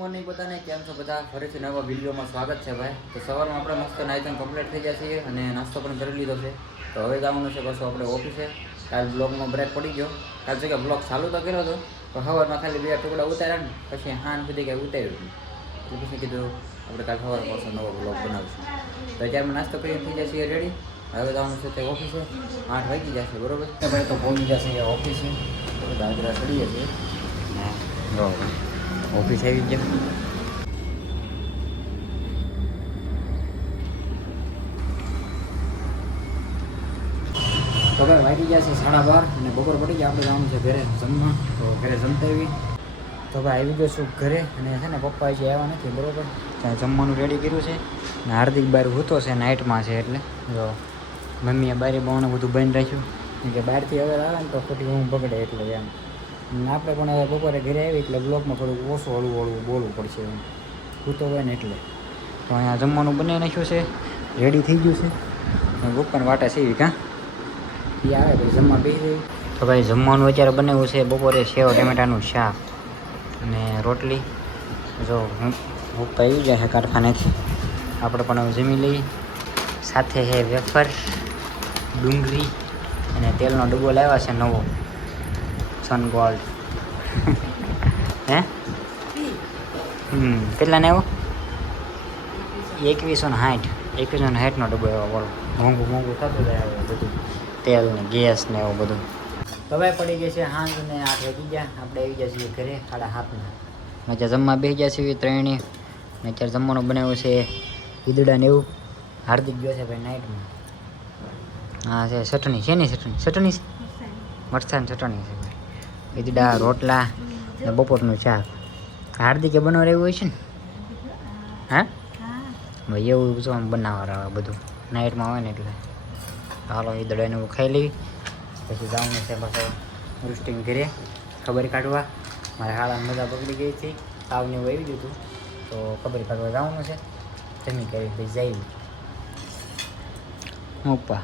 Morning બધાને, કેમ છો બધા? ફરીથી નવા વિડીયોમાં સ્વાગત છે ભાઈ. તો સવારમાં આપણે મસ્ત નાઈધન કમ્પ્લીટ થઈ ગયા છીએ અને નાસ્તો પણ કરી લીધો છે. તો હવે જવાનું છે પાછું આપણે ઓફિસે. કાલ બ્લોગમાં બ્રેક પડી ગયો. કાલ જગ્યા બ્લોગ ચાલુ તો કર્યો હતો, તો સવારમાં ખાલી 2 ટુકડા ઉતાર્યા ને પછી હાન સુધી કંઈ ઉતાર્યું નહીં. એટલે પછી કીધું આપણે કાલ સવારે પાછો નવો બ્લોગ બનાવશું. તો અત્યારે નાસ્તો કરીને થઈ જાય છીએ રેડી. હવે જવાનું છે તે ઓફિસે. 8 વાગી જશે, બરોબર? ભાઈ તો પહોંચી જશે ઓફિસે. દાદરા ચડીએ છીએ. બરાબર, ઓફિસ આવી ગયા. તો ભાઈ વાગી ગયા છે 12:30 અને બપોર પડી ગયા. આપણે જવાનું છે ઘરે જમવા. તો ઘરે જમતા આવી. તો ભાઈ આવી ગયો છું ઘરે અને છે ને પપ્પા હજી આવ્યા નથી, બરોબર? ત્યાં જમવાનું રેડી કર્યું છે ને હાર્દિક બહાર હૂતો છે, નાઇટમાં છે એટલે. જો મમ્મીએ બારી બાવણું બધું બંધ રાખ્યું કે બહારથી અગર આવે ને તો ખોટી ઊંઘ બગડે એટલે એમ. આપણે પણ હવે બપોરે ઘરે આવી એટલે બ્લોગમાં થોડુંક ઓછું હળવું બોલવું પડશે એમ. હૂતો હોય ને એટલે. તો અહીંયા જમવાનું બનાવી નાખ્યું છે, રેડી થઈ ગયું છે. પપ્પાને વાટા સીવી કાં એ આવે ભાઈ જમવા બેસી જાય. તો ભાઈ જમવાનું અત્યારે બનાવ્યું છે બપોરે સેવ ટમેટાનું શાક અને રોટલી. જો પપ્પા આવી જાય છે કારખાનેથી, આપણે પણ હવે જમી લઈએ. સાથે છે વેફર, ડુંગળી અને તેલનો ડબ્બો લાવ્યા છે નવો, સન ગોલ્ડ. હે કેટલાને આવ્યો? 2160 નો ડબ્બો એવો બોલો. મોંઘું થતું જાય બધું, તેલ ને ગેસ ને એવું બધું. તો ભાઈ પડી ગઈ છે સાંજ ને 8 વાગી ગયા. આપણે આવી ગયા છીએ ઘરે 7:30. અત્યારે જમવા બેસી ગયા છીએ 3 ને અત્યારે જમવાનું બનાવ્યું છે ઈદડા ને એવું. હાર્દિક ગયો છે ભાઈ નાઇટમાં. હા છે ચટણી. શેની ચટણી છે? મરચાની ચટણી છે ભાઈ. ઈદડા, રોટલા ને બપોરનું શાક. હાર્દિકે બનાવવા હોય છે ને? હા ભાઈ એવું જો આમ બનાવવા આવે બધું નાઇટમાં હોય ને એટલે. હાલો ઈદડાને એવું ખાઈ લેવી. પછી જવાનું છે પાછો રૂસ્ટિંગ ઘરે ખબર કાઢવા. મારે હાલાને મજા બગડી ગઈ હતી, તાવને એવું આવી ગયું હતું, તો ખબર કાઢવા જવાનું છે. જમી કરી પછી જઈ પપ્પા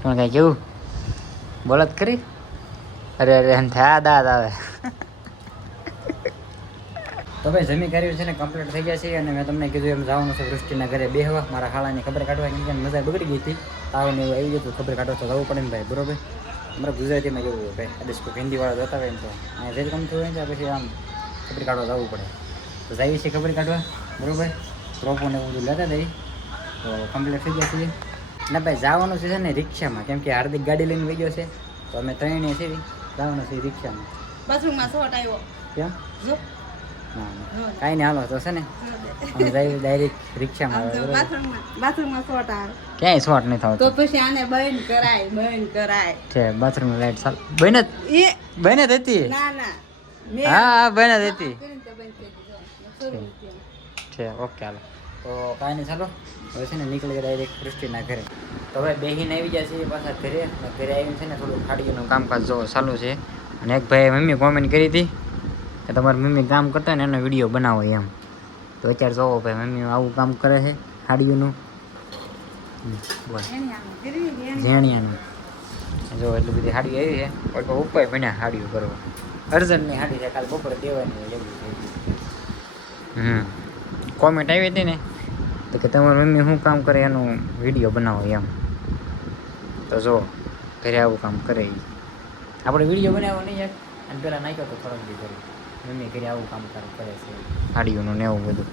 તમે કાંઈ કેવું બોલત કરી? અરે થયા દાદ આવે. તો ભાઈ જમી કર્યું છે ને કમ્પ્લીટ થઈ ગયા છે અને મેં તમને કીધું એમ જવાનું છે વૃષ્ટિના ઘરે બેહવા. મારા હાલાની ખબર કાઢવા, કેમ કે મજા બગડી ગઈ હતી, તાવને એવું આવી ગયું હતું. ખબર કાઢવા તો જવું પડે ને ભાઈ, બરોબર? અમારા ગુજરાતીમાં કેવું હોય ભાઈ, કદાચ કોઈ હિન્દીવાળા જતા હોય ને તો અહીંયા જે ગમતું હોય ને પછી આમ ખબર કાઢવા જવું પડે. તો જઈએ છીએ ખબર કાઢવા, બરોબર? રોપોને બધું લેતા જઈએ. તો કમ્પ્લીટ થઈ ગયા છીએ ના ભાઈ. જવાનું છે ને રિક્ષામાં, કેમ કે હાર્દિક ગાડી લઈને વહી ગયો છે. તો અમે 3 છે જવાનું છે રિક્ષામાં. બાથરૂમમાં શોર્ટ આવ્યો. કેમ? ના કાંઈ નહીં, હાલો તો છે ને અમે જઈએ ડાયરેક્ટ રિક્ષામાં. બાથરૂમમાં શોર્ટ આવે. ક્યાંય શોર્ટ નહીં થતો. તો પછી આને બંધ કરાય છે બાથરૂમ લાઈટ ચાલ બંધ જ હતી. ના હા બંધ જ હતી છે. ઓકે હાલો તો કાંઈ નહીં, ચાલો હવે છે ને નીકળી ડાયરેક્ટ વૃષ્ટિના ઘરે. તો હવે બેહીને આવી જાય છે પાછા ઘરે. ઘરે આવીને છે ને થોડું ખાડીઓનું કામકાજ જો ચાલુ છે. અને એક ભાઈ મમ્મી કોમેન્ટ કરી હતી કે તમારી મમ્મી કામ કરતા ને એનો વિડીયો બનાવો એમ. તો અત્યારે જોવો ભાઈ મમ્મી આવું કામ કરે છે ખાડીઓનું. ઝેણિયાનું જો એટલી બધી હાડી આવી છે. ઉપર ભણ્યા હાડીઓ કરવા. અર્જન્ટની હાડી છે, કાલે બપોરે દેવાની હોય એવું છે. કોમેન્ટ આવી હતી ને તો કે તમારી મમ્મી શું કામ કરે એનું વિડીયો બનાવો એમ. તો જો ઘરે આવું કામ કરે એ આપણે વિડીયો બનાવવો નહીં યાર. અને પહેલાં નાખ્યો તો થોડોક દી ઘરે મમ્મી ઘરે આવું કામ કરે છે હાડીઓનું ને એવું બધું.